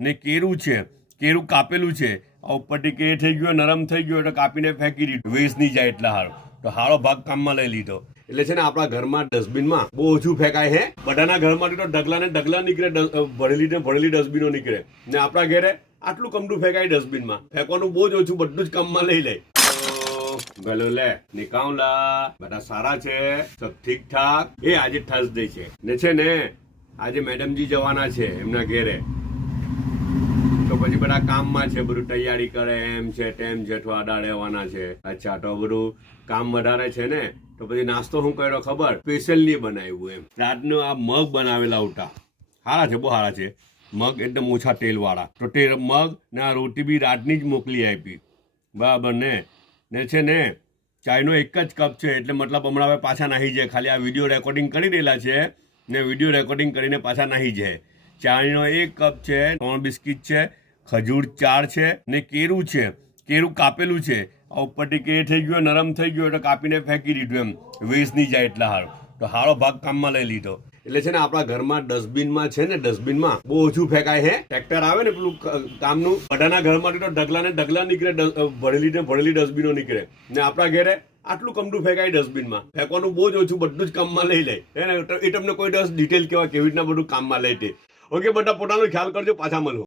ને કેરું છે, કેરું કાપેલું છે, આ ઉપરથી કે થઈ ગયો નરમ થઈ ગયો એટલે કાપીને ફેંકી દીધું, વેસ્ટ નહીં જાય એટલા હારો. તો હારો ભાગ કામમાં લઈ લીધો. એટલે છે ને આપણા ઘરમાં ડસ્ટબિનમાં બહુ ઓછું ફેંકાય હે. બધાના ઘરમાંથી તો ઢગલા ને ઢગલા નીકળે, ભરેલી ને ભરેલી ડસ્ટબિનો નીકળે. ને આપણા ઘરે આટલું કમડું ફેંકાય ડસ્ટબિનમાં. ફેંકવાનું બહુ જ ઓછું, બધું જ કામમાં લઈ લે. ભલે લે નિકાઉલા, બધા સારા છે, સબ ઠીક ઠાક. એ આજે થર્સડે છે ને, છે ને આજે મેડમજી જવાના છે એમના ઘેરે. તો પછી બધા કામમાં છે, બધું તૈયારી કરે, એમ છે તેમ છે, અઠવાડા રહેવાના છે. અચ્છા, તો બધું કામ વધારે છે ને, તો પછી નાસ્તો શું કર્યો ખબર? સ્પેશિયલ નહીં બનાવ્યું એમ. રાતનું આ મગ બનાવેલા ઉટા સારા છે, બહુ સારા છે મગ, એકદમ ઓછા તેલ વાળા. તો તે મગ ને આ રોટી બી રાતની જ મોકલી આપી, બરાબર ને. છે ને ચાયનો એક જ કપ છે, એટલે મતલબ હમણાં હવે પાછા નાહી જાય. ખાલી આ વિડીયો રેકોર્ડિંગ કરી દેલા છે ને, વિડીયો રેકોર્ડિંગ કરીને પાછા નાહી જાય. ચાયનો એક કપ છે, 3 બિસ્કિટ છે, ખજૂર 4 છે ને કેરું છે, કેરું કાપેલું છે. આ ઉપરથી કે થઈ ગયો નરમ થઈ ગયો એટલે કાપીને ફેંકી દીધું, એમ વેસ્ટ નહીં જાય એટલા હારો. તો હારો ભાગ કામમાં લઈ લીધો. એટલે છે ને આપણા ઘરમાં ડસ્ટબિનમાં છે ને, ડસ્ટબિનમાં બહુ ઓછું ફેંકાય હે. ટ્રેક્ટર આવે ને પેલું કામનું, બધાના ઘરમાંથી તો ઢગલા ને ઢગલા નીકળે, ભરેલી ને ભરેલી ડસ્ટબિનો નીકળે. ને આપણા ઘરે આટલું કમડું ફેંકાય ડસ્ટબિનમાં. ફેંકવાનું બહુ જ ઓછું, બધું જ કામમાં લઈ લે. એ તમને કોઈ ડિટેલ કેવા કેવી રીતના બધું કામમાં લે તે. ઓકે, બધા પોતાનો ખ્યાલ કરજો, પાછા મળો.